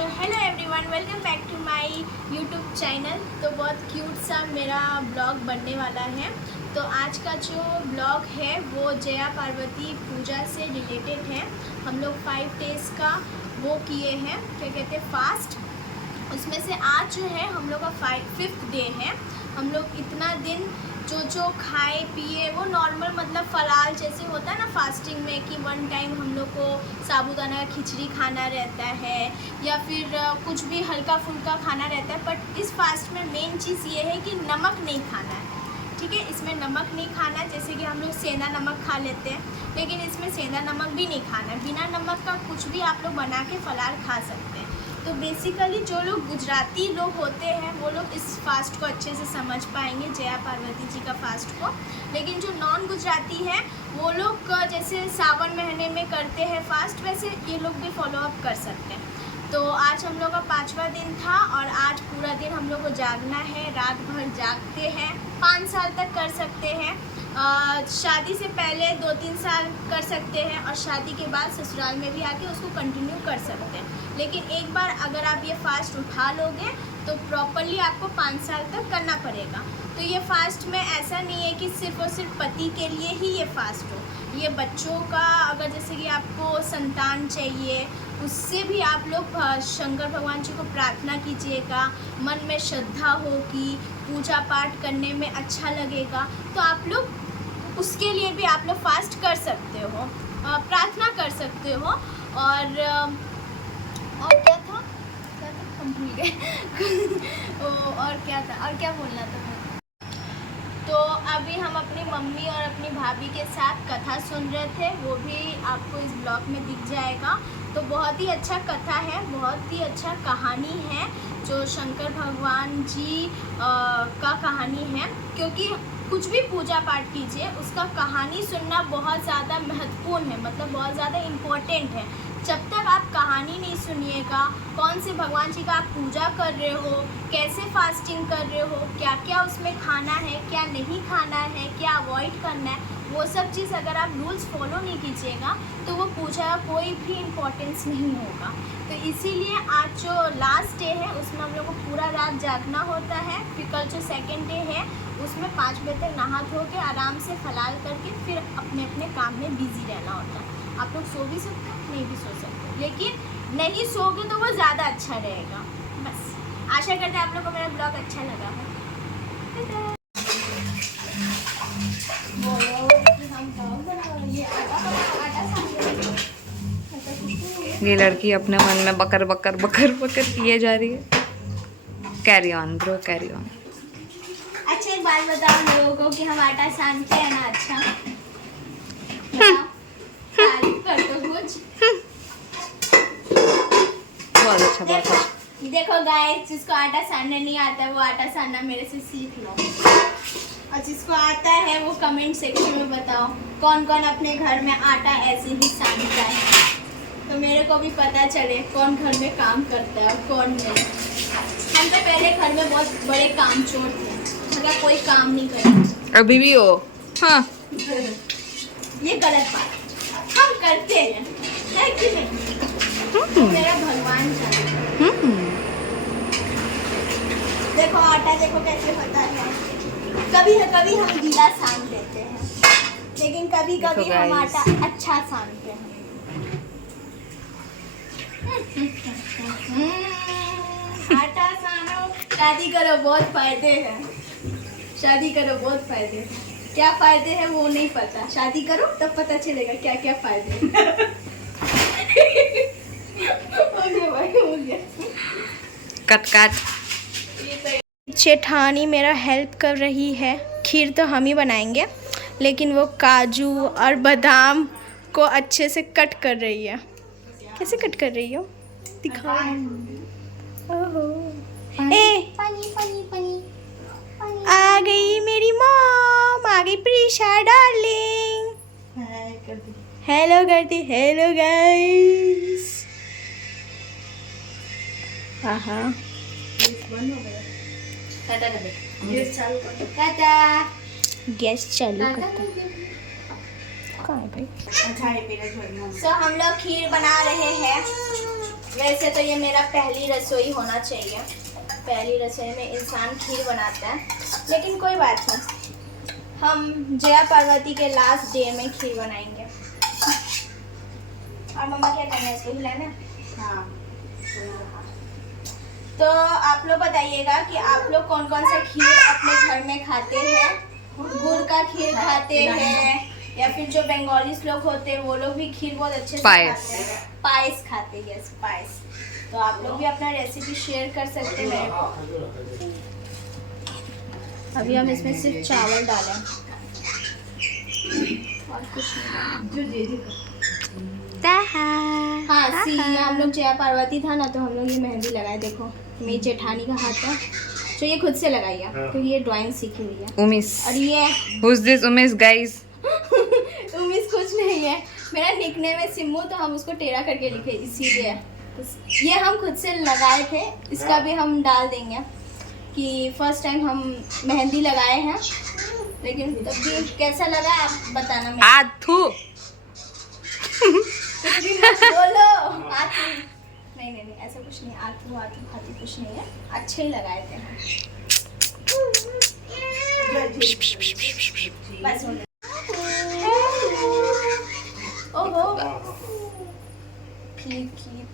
So hello everyone, welcome back to my YouTube channel. तो बहुत cute सा मेरा ब्लॉग बनने वाला है। तो आज का जो ब्लॉग है वो जया पार्वती पूजा से रिलेटेड है। हम लोग 5 डेज़ का वो किए हैं, क्या कहते हैं, फास्ट। उसमें से आज जो है हम लोग का 5th डे है। हम लोग इतना दिन जो खाए पिए वो नॉर्मल, मतलब फलाल जैसे होता है ना फास्टिंग में, कि 1 टाइम हम लोग को साबूदाना का खिचड़ी खाना रहता है या फिर कुछ भी हल्का फुल्का खाना रहता है। बट इस फास्ट में मेन चीज़ ये है कि नमक नहीं खाना है, ठीक है। इसमें नमक नहीं खाना, जैसे कि हम लोग सेंधा नमक खा लेते हैं, लेकिन इसमें सेंधा नमक भी नहीं खाना है। बिना नमक का कुछ भी आप लोग बना के फलार खा सकते हैं। तो बेसिकली जो लोग गुजराती लोग होते हैं वो लोग इस फास्ट को अच्छे से समझ पाएंगे, जया पार्वती जी का फास्ट को। लेकिन जो नॉन गुजराती हैं वो लोग जैसे सावन महीने में करते हैं फास्ट, वैसे ये लोग भी फॉलो अप कर सकते हैं। तो आज हम लोग का 5वां दिन था और आज पूरा दिन हम लोग को जागना है, रात भर जागते हैं। 5 साल तक कर सकते हैं। शादी से पहले 2-3 साल कर सकते हैं और शादी के बाद ससुराल में भी आके उसको कंटिन्यू कर सकते हैं। लेकिन एक बार अगर आप ये फास्ट उठा लोगे तो प्रॉपरली आपको 5 साल तक करना पड़ेगा। तो ये फास्ट में ऐसा नहीं है कि सिर्फ और सिर्फ पति के लिए ही ये फास्ट हो। ये बच्चों का, अगर जैसे कि आपको संतान चाहिए, उससे भी आप लोग शंकर भगवान जी को प्रार्थना कीजिएगा। मन में श्रद्धा होगी, पूजा पाठ करने में अच्छा लगेगा, तो आप लोग उसके लिए भी आप लोग फास्ट कर सकते हो, प्रार्थना कर सकते हो। और क्या था हम भूल गए। और क्या बोलना था। तो अभी हम अपनी मम्मी और अपनी भाभी के साथ कथा सुन रहे थे, वो भी आपको इस ब्लॉग में दिख जाएगा। तो बहुत ही अच्छा कथा है, बहुत ही अच्छा कहानी है, जो शंकर भगवान जी का कहानी है। क्योंकि कुछ भी पूजा पाठ कीजिए, उसका कहानी सुनना बहुत ज़्यादा महत्वपूर्ण है, मतलब बहुत ज़्यादा इम्पोर्टेंट है। जब तक आप कहानी नहीं सुनिएगा, कौन से भगवान जी का आप पूजा कर रहे हो, कैसे फास्टिंग कर रहे हो, क्या क्या उसमें खाना है, क्या नहीं खाना है, क्या अवॉइड करना है, वो सब चीज़ अगर आप रूल्स फॉलो नहीं कीजिएगा तो वो पूजा का कोई भी इम्पोर्टेंस नहीं होगा। तो इसीलिए आज जो लास्ट डे है उसमें हम लोग को पूरा रात जागना होता है। फिर कल जो 2nd डे है उसमें 5 बजे तक नहा धो के आराम से फलाल करके फिर अपने अपने काम में बिजी रहना होता है। आप लोग सो भी सकते हो, नहीं भी सो सकते, लेकिन नहीं सोगे तो वो ज़्यादा अच्छा रहेगा। बस आशा करते हैं आप लोग को मेरा ब्लॉग अच्छा लगा है। ये लड़की अपने मन में बकर बकर बकर बकर किए जा रही है। Carry on bro, carry on. अच्छा एक बात बताओ लोगों को कि हम आटा सानते हैं ना। अच्छा बताओ, तारीफ कर दो कुछ। बहुत अच्छा, बहुत अच्छा। देखो गाइस, जिसको आटा सानने नहीं आता है वो आटा सानना मेरे से सीख लो, और जिसको आता है वो कमेंट सेक्शन में बताओ कौन कौन अपने घर में आटा ऐसे ही सानता है, तो मेरे को भी पता चले कौन घर में काम करता है और कौन नहीं। हम तो पहले घर में बहुत बड़े काम चोर थे, मतलब कोई काम नहीं करते। अभी भी हो? हाँ, ये गलत बात है, हम करते हैं कि नहीं। मेरा भगवान जाने। देखो आटा देखो कैसे होता है। कभी हम गीला सान लेते हैं, लेकिन कभी कभी हम आटा अच्छा सानते हैं। आटा सानो, शादी करो, बहुत फायदे हैं। शादी करो, बहुत फायदे हैं। क्या फायदे हैं वो नहीं पता, शादी करो तब पता चलेगा क्या क्या फायदे हैं। हो गया भाई, हो गया। कट। जेठानी मेरा हेल्प कर रही है। खीर तो हम ही बनाएंगे, लेकिन वो काजू और बादाम को अच्छे से कट कर रही है। कैसे कट कर रही हो, दिखाओ। ओहो, पानी। आ गई मेरी मॉम, आ गई प्रीशा डार्लिंग। हेलो करती, हेलो गाइस। हाँ गैस चालू करते कहाँ है भाई। सो हम लोग खीर बना रहे हैं। वैसे तो ये मेरा पहली रसोई होना चाहिए, पहली रसोई में इंसान खीर बनाता है, लेकिन कोई बात नहीं, हम जया पार्वती के लास्ट डे में खीर बनाएंगे। और मम्मा क्या करना है, इसको हिलाना है? हाँ। तो आप लोग बताइएगा कि आप लोग कौन कौन सा खीर अपने घर में खाते हैं। गुड़ का खीर खाते हैं, या फिर जो बंगाली लोग होते हैं वो लोग भी खीर बहुत अच्छे से खाते हैं, पायस खाते हैं। यस, पायस। तो आप लोग भी अपना रेसिपी शेयर कर सकते हैं। अभी हम इसमें सिर्फ चावल डालें और कुछ नहीं। हाँ सी, हम लोग जया पार्वती था ना, तो हम लोग ये मेहंदी लगाए। देखो मेरी जेठानी का हाथ है, तो ये खुद से लगाई है क्योंकि ये ड्राइंग सीखी हुई है। उमिस। और ये Who's this उमिस गाइस? उमिस कुछ नहीं है, मेरा निकनेम है सिम्मू, तो हम उसको टेढ़ा करके लिखे इसीलिए। ये हम खुद से लगाए थे, इसका भी हम डाल देंगे कि फर्स्ट टाइम हम मेहंदी लगाए हैं, लेकिन तब भी कैसा लगा आप बताना। मैं आथू कुछ भी मत बोलो। आथू नहीं नहीं नहीं, ऐसा कुछ नहीं। आथू आथू खाती कुछ नहीं है, अच्छे ही लगाए थे हम। बस हो गया। ओहो खीर खीर,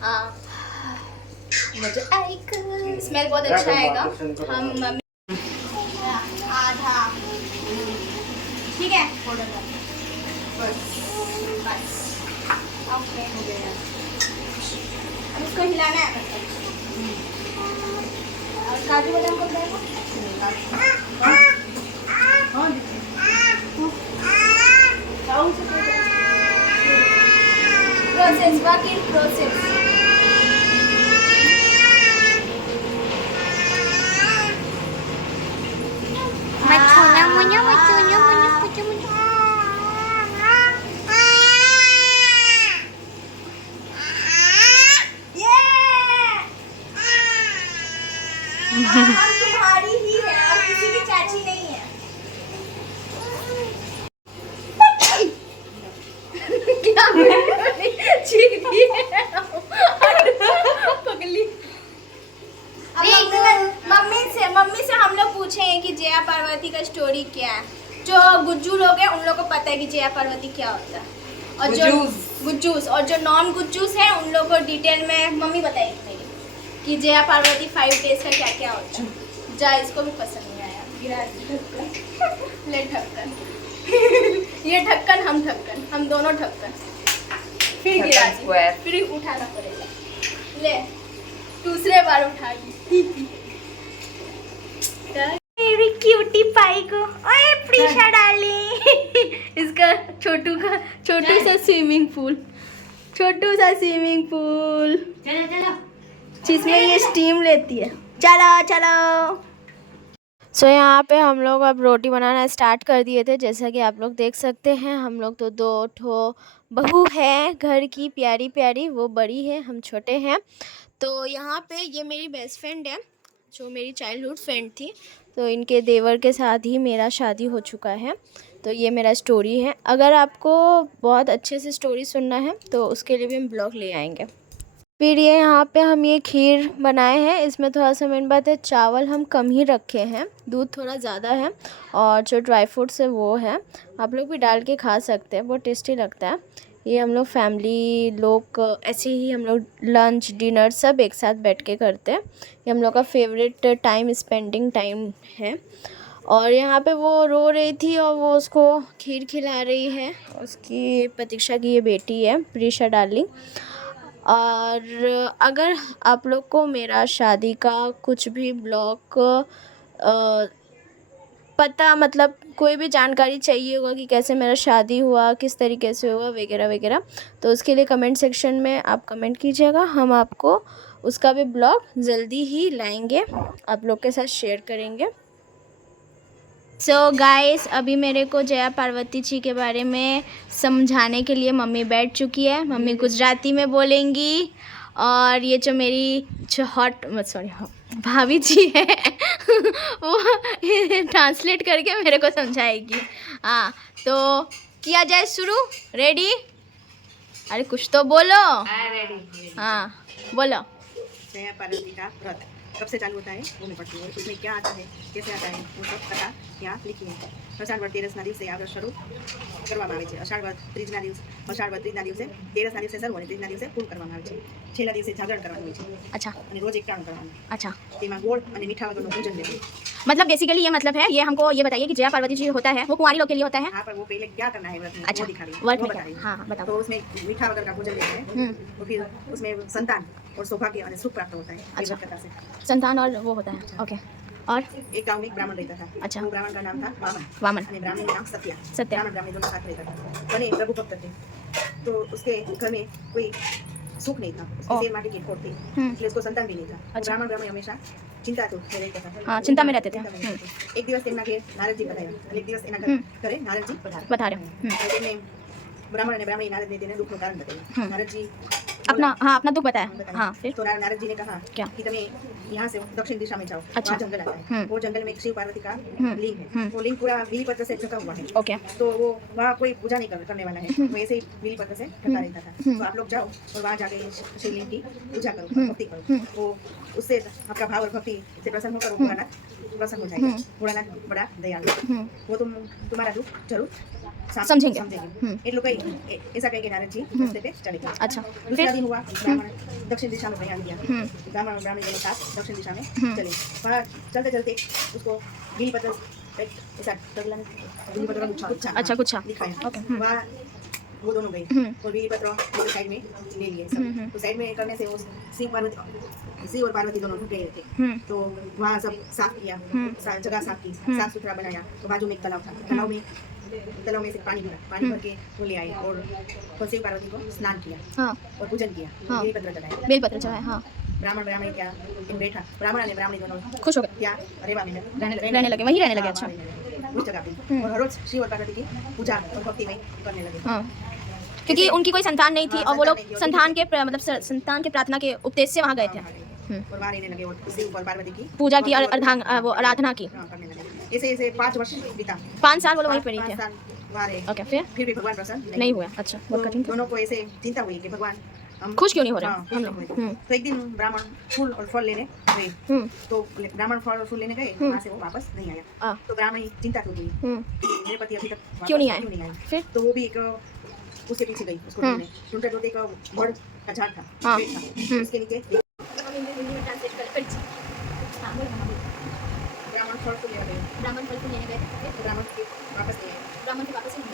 हाँ मुझे आएगा, स्मेल बहुत अच्छा आएगा। हम मम्मी आधा, ठीक है, बस बस ओके हो गया। अब इसको हिलाना है, और काजू बादाम को डालो। Process, work in process. हम तुम्हारी ही है और किसी की चाची नहीं है। क्या चीख दी है पगली। मम्मी से हम लोग पूछे हैं कि जया पार्वती का स्टोरी क्या है। जो गुज्जू लोग हैं उन लोग को पता है कि जया पार्वती क्या होता है, और जो गुज्जूस और जो नॉन गुज्जूस है उन लोगों को डिटेल में मम्मी बताएगी मेरी कि जया पार्वती 5 डेज का क्या क्या होता है। जा, इसको भी पसंद नहीं आया, गिरा ढक्कन। ले ढक्कन ये ढक्कन, हम दोनों ढक्कन, फिर गिरा दी, फिर उठाना पड़ेगा। ले दूसरे बार उठा दी। मेरी क्यूटी पाई को, ओए प्रीशा डार्लिंग इसका छोटू सा स्विमिंग पूल, चलो जिसमें ये स्टीम लेती है। चलो सो यहाँ पे हम लोग अब रोटी बनाना स्टार्ट कर दिए थे। जैसा कि आप लोग देख सकते हैं, हम लोग तो 2 ठो बहू है घर की, प्यारी प्यारी, वो बड़ी है, हम छोटे हैं। तो यहाँ पे ये मेरी बेस्ट फ्रेंड है, जो मेरी चाइल्डहुड फ्रेंड थी। तो इनके देवर के साथ ही मेरा शादी हो चुका है। तो ये मेरा स्टोरी है। अगर आपको बहुत अच्छे से स्टोरी सुनना है तो उसके लिए भी हम ब्लॉग ले आएंगे। फिर ये यहाँ पे हम ये खीर बनाए हैं। इसमें थोड़ा सा मेन बात है, चावल हम कम ही रखे हैं, दूध थोड़ा ज़्यादा है, और जो ड्राई फ्रूट्स है वो है। आप लोग भी डाल के खा सकते हैं, बहुत टेस्टी लगता है। ये हम लोग फैमिली लोग ऐसे ही हम लोग लंच डिनर सब एक साथ बैठ के करते हैं। ये हम लोग का फेवरेट टाइम स्पेंडिंग टाइम है। और यहाँ पे वो रो रही थी और वो उसको खीर खिला रही है। उसकी प्रतीक्षा की ये बेटी है, प्रीशा डार्लिंग। और अगर आप लोग को मेरा शादी का कुछ भी ब्लॉग पता, मतलब कोई भी जानकारी चाहिए होगा कि कैसे मेरा शादी हुआ, किस तरीके से हुआ, वगैरह वगैरह, तो उसके लिए कमेंट सेक्शन में आप कमेंट कीजिएगा। हम आपको उसका भी ब्लॉग जल्दी ही लाएंगे, आप लोग के साथ शेयर करेंगे। सो गाइस, अभी मेरे को जया पार्वती जी के बारे में समझाने के लिए मम्मी बैठ चुकी है। मम्मी गुजराती में बोलेंगी, और ये जो मेरी भाभी जी है वो ट्रांसलेट करके मेरे को समझाएगी। हाँ, तो किया जाए शुरू। रेडी? अरे कुछ तो बोलो। रेडी। हाँ बोलो। जया पार्वती का व्रत कब से चालू होता है वो मैं पढ़ती हूँ, उसमें क्या आता है कैसे आता है वो सब कथा यहाँ लिखी है। અષાઢ વદ તેરસના દિવસે આ વ્રત શરૂ કરવામાં આવે છે. અષાઢ વદ ત્રીજના દિવસે તેરસના દિવસે શરૂ અને ત્રીજના દિવસે પૂર્ણ કરવામાં આવે છે. છેલ્લા દિવસે જાગરણ કરવાનું હોય છે अच्छा અને રોજ એકટાણું કરવાનું. अच्छा, તેમાં ગોળ અને મીઠા વગરનું પૂજન લેવું. मतलब बेसिकली ये मतलब है, ये हमको ये बताइए कि जया पार्वती जी होता है वो कुंवारी लोग के लिए होता है। हाँ, पर वो पहले क्या करना है व्रत में अच्छा, वो दिखा रही वर्त वो में बता क्या? रही हाँ, हाँ, बताओ। तो उसमें मीठा वगैरह का पूजन लेते हैं तो फिर उसमें संतान और सौभाग्य और सुख प्राप्त होता है ये अच्छा। व्रत कथा से. संतान और वो होता है। ओके, और एक गांव में एक ब्राह्मण रहता था. अच्छा। वो ब्राह्मण का नाम था वामन वामन। અને ब्राह्मणी नाम सत्या. सत्या। ब्राह्मण ब्राह्मणी दोनों साथ रहता था. बने प्रभु भक्त थे. तो उसके घर में कोई सुख नहीं था. ओ। उसके माटी की खोट थी इसलिए उसको संतान भी नहीं था. अच्छा। ब्राह्मण ब्राह्मणी हमेशा चिंता तो रहता था. हाँ, चिंता में रहते थे। चिंता में रहते थे. एक દિવસ તેમના ઘરે નારદજી પધાર્યા અને એક દિવસ એના ઘરે નારદજી પધાર્યા. बता रहे हो। અને તેમને ब्राह्मण અને ब्राह्मणी नारदને તેને દુઃખનું કારણ બતાવ્યું. નારदजी अपना, हाँ अपना दुख बताया। हाँ फिर तो नारद जी ने कहा क्या? कि तुम्हें यहाँ से दक्षिण दिशा में जाओ. अच्छा। वहाँ जंगल आता है. वो जंगल में एक शिव पार्वती का लिंग है. वो लिंग पूरा बिली पत्र से ढका हुआ है. ओके। तो वो वहाँ कोई पूजा नहीं करने वाला है. वो ऐसे ही बिली पत्र से ढका रहता था. तो आप लोग जाओ और वहाँ जाके शिवलिंग की पूजा करो, भक्ति करो. वो उससे आपका भाव और भक्ति से प्रसन्न होकर वो भोलानाथ प्रसन्न हो जाएगा. भोलानाथ बड़ा दयालु है. वो तुम्हारा दुख जरूर समझेंगे. એટલું કઈ ऐसा कह के नारद जी रास्ते पे चले गए. अच्छा, दूसरा फिर दिन हुआ ब्राह्मण दक्षिण दिशा में प्रयाण किया. ब्राह्मण ब्राह्मणी दोनों साथ दक्षिण दिशा में चले. वहाँ चलते चलते उसको बिली पत्र ऐसा बिली पत्र का गुच्छा अच्छा, गुच्छा। दिखाया. ओके, वहाँ वो दोनों गए और बिली पत्र साइड में ले लिए सब. तो साइड में करने से वो शिव और पार्वती दोनों रुक गए थे. तो वहाँ सब साफ किया, जगह साफ की, साफ सुथरा बनाया. तो बाजू में एक तालाब था. तालाब में से पानी भरा. पानी भर के वो ले आए और शिव पार्वती को स्नान किया हाँ और पूजन किया. हाँ। बेलपत्र चढ़ाया. बेलपत्र चढ़ाया। हाँ, ब्राह्मण ब्राह्मणी क्या इन बैठा. ब्राह्मण और ब्राह्मणी दोनों खुश हो गए, क्या रेवा में रहने लगे, वहीं रहने लगे। अच्छा, उस जगह पे और हर रोज शिव और पार्वती की पूजा और भक्ति में करने लगे. हाँ क्योंकि उनकी कोई संतान नहीं थी हाँ, और वो लोग संतान नहीं थी। संतान के मतलब संतान के प्रार्थना के उपदेश से वहाँ गए थे। और वहाँ रहने लगे और शिव और पार्वती की पूजा की और भक्ति वो आराधना की। हाँ, करने लगे. ऐसे ऐसे 5 वर्ष बीता. 5 साल वो लोग वहीं पर ही 5 थे। साल वहाँ रहे. ओके, फिर भी भगवान प्रसन्न नहीं हुआ। अच्छा, बहुत तो कठिन था। दोनों को ऐसे चिंता हुई कि भगवान हम खुश क्यों नहीं हो रहे हाँ, खुश हम नहीं लोग? हो रहे. तो एक दिन ब्राह्मण फूल और फल लेने गए. तो ब्राह्मण फल और फूल लेने गए. वहाँ से वो वापस नहीं आया. हाँ। तो ब्राह्मणी चिंता तो हुई मेरे पति अभी तक वापस क्यों नहीं आए? फिर तो वो भी एक उसके पीछे गई. उसको ढूंढने ढूंढते ढूंढते एक बड़ का झाड़ था. हाँ। पेड़ था. उसके नीचे ब्राह्मण फल को लेने गए. ब्राह्मण फल को लेने गए थे। तो ब्राह्मण के वापस नहीं आए. ब्राह्मण के वापस नहीं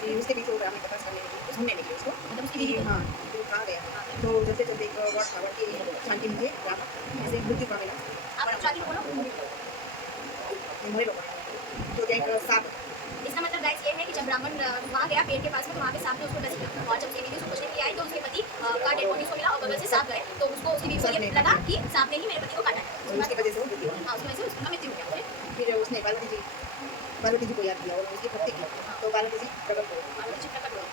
फिर उसके पीछे वो ब्राह्मण के पास करने लगे. ढूंढने लगे उसको. मतलब उसकी कि बीवी को। हाँ तो कहाँ गया. तो चलते चलते एक वड़ था. वड़ के झाड़ के नीचे ब्राह्मण ऐसे मृत्यु पावेला. आप शादी को बोलो। मरे लोग. तो एक सांप. इसका मतलब गाइस ये है कि जब ब्राह्मण वहाँ गया पेड़ के पास में तो वहाँ पे सांप ने उसको डस लिया और जब उसकी बीवी उसको पूछने के लिए आई तो उसके पति का डेड बॉडी को मिला और बगल से सांप गए तो उसको उसकी बीवी को ये लगा कि सांप ने ही मेरे पति को काटा है। उसकी वजह से वो मृत्यु हुई. हाँ, उसकी वजह से उसका मृत्यु हो गया। फिर उसने पार्वती जी को याद किया और उसकी भक्ति की. तो पार्वती जी प्रकट हुए. पार्वती जी प्रकट हुए।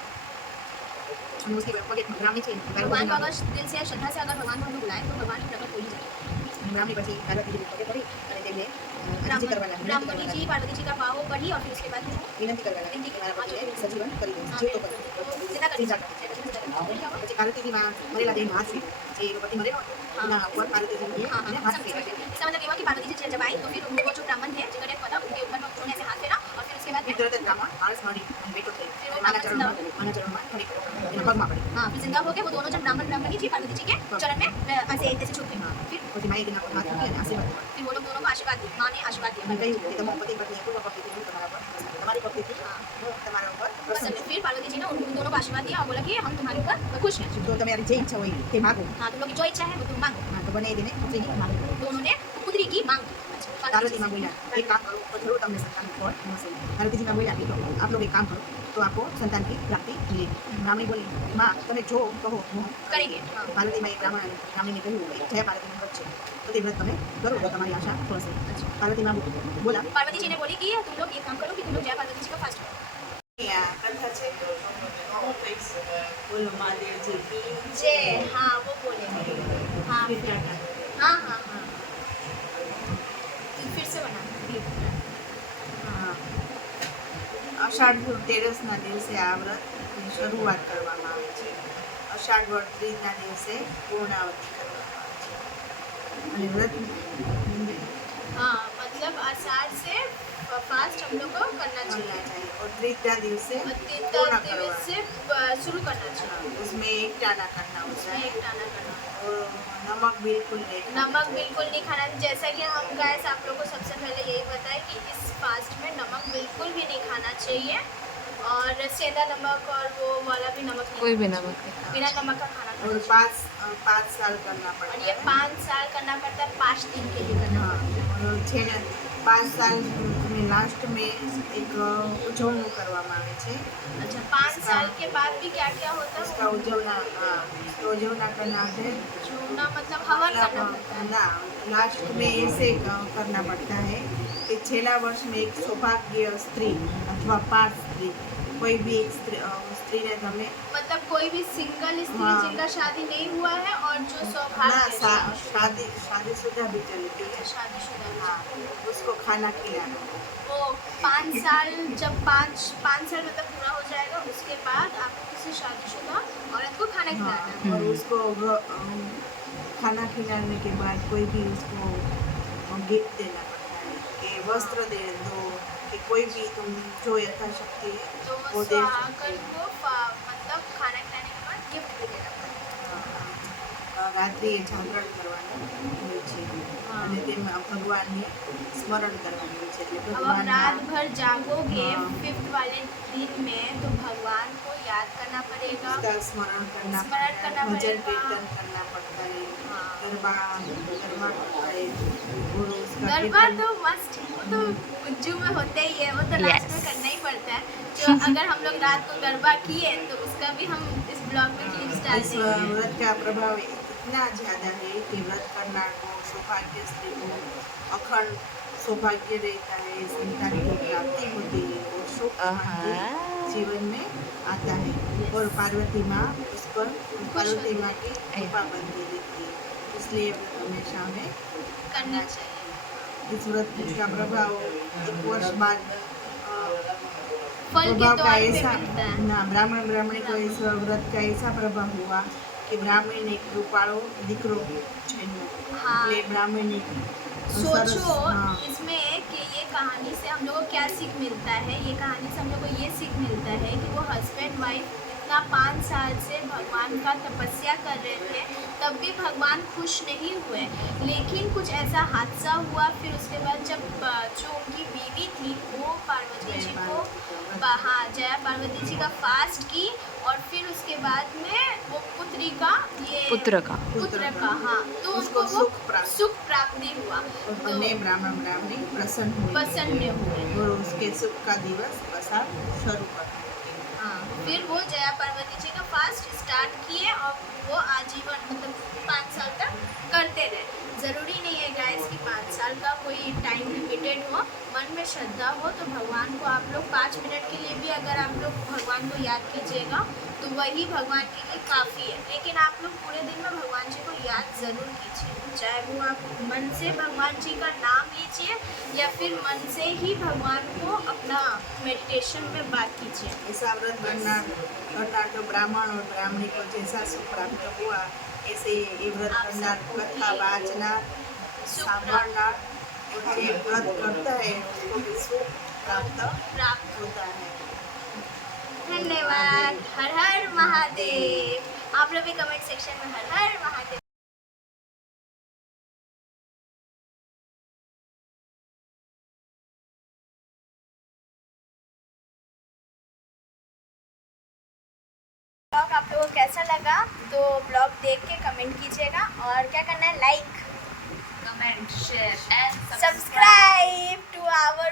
हम उसकी पगे ब्राह्मणी थी. भगवान को अगर दिल से श्रद्धा से अगर भगवान को हम लोग बुलाएं तो भगवान प्रकट हो ही जाए। ब्राह्मणी પછી પાર્વતી जी પગે પડી અને તેમને અરજી કરવા લાગી. ब्राह्मणी जी पार्वती जी का पाँव पढ़ी और फिर उसके बाद વિનંતી કરવા લાગી કે મારા પતિને સજીવન કરી દો. જીવતો કરી દો. जिंदा कर जिंदा कर दो. પછી પાર્વતીજી માં મરેલા દેહનો હાથ ફેરવ્યો. જે પતિ મરેલો એના ઉપર પાર્વતીજી એને હાથ ફેરવ્યો. इसका मतलब ये हुआ कि पार्वती जी जब आई तो फिर वो जो ब्राह्मण थे जिनका डेथ हुआ था उनके ऊपर उन्होंने ऐसे हाथ फेरा और फिर उसके बाद फिर तुरंत ब्राह्मण आळस मारी અને બેઠો થયો. માના ચરણમાં ખડી પડ્યો. એના પગમાં પડી. हाँ फिर जिंदा हो गए वो दोनों जब ब्राह्मणी जी पार्वती जी के चरण में ऐसे ऐसे झुक गए। फिर પછી માએ તેના પર હાથ મૂકી અને આશીર્વાદ આપ્યા. फिर वो लोग दोनों को आशीर्वाद दिया, माँ ने आशीर्वाद दिया। અને કહ્યું કે તમારા પતિ પત્ની પૂર્વ ભક્તિથી હું તમારા પર પ્રસન્ન. તમારી ભક્તિથી હું તમારા ઉપર પ્રસન્ન છું. फिर पार्वती जी ने उन दोनों को आशीर्वाद दिया और बोला कि हम तुम्हारे ऊपर खुश हैं। તો તમારી જે ઈચ્છા હોય તે માગો. हाँ तुम लोग की जो इच्छा है वो तुम मांगो। હા તો બને તેને પુત્રીની માગો. तो उन्होंने पुत्री की मांग की। पार्वती माँ बोला एक काम करो तो जरूर तुमने संतान को मिलશે. पार्वती जी माँ बोला कि आप लोग एक काम करो तो आपको संतान की प्राप्ति मिलेगी. ब्राह्मणी बोली माँ તમે જો કહો હું करेंगे। हाँ। પાર્વતી માએ બ્રાહ્મણીને કહ્યું જય પાર્વતીનું વ્રત છે તો તે વ્રત તમે કરો તો તમારી આશા ફળશે. પાર્વતી માँ બોલા पार्वती जी ने बोली कि तुम लोग ये काम करो कि तुम लोग जय पार्वती जी का फास्ट करो। કથા છે બોલો મહાદેવજી जय हाँ वो बोलेंगे। हाँ हाँ हाँ हाँ फिर से बना। અષાઢ તેરસના દિવસે આ વ્રત શરૂઆત કરવામાં આવે છે. અષાઢ વદ ત્રીજના દિવસે પૂર્ણાવતી કરવામાં આવે છે. અને વ્રત हाँ मतलब आषाढ़ से फास्ट हम लोग को करना करना चाहिए चाहिए और तीसरा दिवस से और तीसरा पूर्ण दिवस करवाना. से शुरू करना चाहिए. उसमें एक टाना करना होता उसमें है एक टाना करना. और नमक बिल्कुल नहीं खाना. नमक बिल्कुल नहीं खाना. जैसा कि हम गाइस आप लोगों को सबसे पहले यही बताएं कि इस फास्ट में नमक बिल्कुल भी नहीं खाना चाहिए और सेंधा नमक और वो वाला भी नमक नहीं कोई भी खाना नमक चाहिए. बिना नमक का खाना और खाना चाहिए. 5 साल करना और पड़ता ये है. 5 साल करना पड़ता है. 5 दिन के लिए करना हाँ, और छेल्ले 5 साल में लास्ट में एक ઉજવણું કરવામાં આવે છે. पड़ता. अच्छा 5 साल के बाद भी क्या क्या होता है? उसका उजवना उजवना करना है. छूना मतलब हवन करना पड़ता है. ना लास्ट में ऐसे करना पड़ता है कि छेल्ला वर्ष में एक सौभाग्य स्त्री अथवा पार्थ स्त्री कोई भी एक स्त्री ने તમે मतलब कोई भी सिंगल स्त्री हाँ. जिनका शादी नहीं हुआ है और जो ना सौभाग्य शादीशुदा भी चलती है. शादीशुदा है. हाँ, उसको खाना खिलाना. वो 5 साल जब 5 साल मतलब पूरा हो जाएगा उसके बाद आपको किसी शादीशुदा औरत को खाना खिलाना है. हाँ, और उसको खाना खिलाने के बाद कोई भी उसको गिफ्ट देना पड़ता है कि वस्त्र दे दो कि कोई भी तुम जो यथाशक्ति है तो वो दे सुहागन को मतलब खाना खिलाने के बाद गिफ्ट भी देना पड़ता રાત્રિએ જાગરણ કરવાનું હોય છે અને તેમાં ભગવાનને સ્મરણ કરવાનું હોય છે. એટલે है. अब आप ભગવાનના रात भर जागोगे हाँ. 5th वाले दिन में तो भगवान को याद करना पड़ेगा. उसका स्मरण करना स्मरण पड़ता करना है. भजन पड़ेगा. कीर्तन करना पड़ता है. हाँ. गरबा करता है. और उसका गरबा कीर्तन तो मस्ट वो तो उज्जू में होते ही है. वो तो Yes. लास्ट में करना ही पड़ता है. जो अगर हम लोग रात को गरबा किए तो उसका भी हम इस ब्लॉग में क्लिप्स डाल इस देंगे. व्रत का प्रभाव इतना ज़्यादा है कि व्रत करना को सौभाग्य स्त्री को अखंड सौभाग्य रहता है. संतान की प्राप्ति होती है और सुख शांति जीवन में आता है. और पार्वती माँ उस पर पार्वती माँ की कृपा बनती रहती है. इसलिए व्रत हमेशा हमें करना चाहिए. इस व्रत का प्रभाव एक वर्ष बाद फल के प्रभाव का तौर पे ऐसा मिलता है. ना ब्राह्मणी को इस व्रत का ऐसा प्रभाव हुआ कि ब्राह्मणी ने कृपाळो દીકરો જન્મ્યો. हाँ. એટલે ब्राह्मणी सोचो हाँ. इसमें कि ये कहानी से हम लोग को क्या सीख मिलता है. ये कहानी से हम लोग को ये सीख मिलता है कि वो हस्बैंड वाइफ इतना 5 साल से भगवान का तपस्या कर रहे थे तब भी भगवान खुश नहीं हुए. लेकिन कुछ ऐसा हादसा हुआ. फिर उसके बाद जब जो उनकी बीवी थी वो पार्वती जी को हाँ जया पार्वती जी का फास्ट की और फिर उसके बाद में वो पुत्री का ये पुत्र का पुत्र का हाँ तो उसको उनको वो सुख प्राप्ति. सुख प्राप्ति हुआ. और तो बने ब्राह्मणी प्रसन्न हुए प्रसन्न हुए. और उसके सुख का दिवस बसा शुरू कर. हाँ फिर वो जया पार्वती जी का फास्ट स्टार्ट किए और वो आजीवन मतलब 5 साल तक करते रहे. ज़रूरी नहीं है गाइस कि 5 साल का कोई टाइम लिमिटेड हो. मन में श्रद्धा हो तो भगवान को आप लोग 5 मिनट के लिए भी अगर आप लोग भगवान को याद कीजिएगा तो वही भगवान के लिए काफ़ी है. लेकिन आप लोग पूरे दिन में भगवान जी को याद ज़रूर कीजिए. चाहे वो आप मन से भगवान जी का नाम लीजिए या फिर मन से ही भगवान को अपना मेडिटेशन में बात कीजिए. ऐसा व्रत करना तो ब्राह्मण और ब्राह्मणी को जैसा सुख प्राप्त हुआ ऐसे ये व्रत आप करना सबको कथा भी वाचना सुख सामना और जो व्रत करता है उसको भी सुख प्राप्त प्राप्त होता है. धन्यवाद. हर हर महादेव. आप लोग भी कमेंट सेक्शन में हर हर महादेव. ब्लॉग आप लोगों को कैसा लगा तो ब्लॉग देख के कमेंट कीजिएगा और क्या करना है like comment share and subscribe to our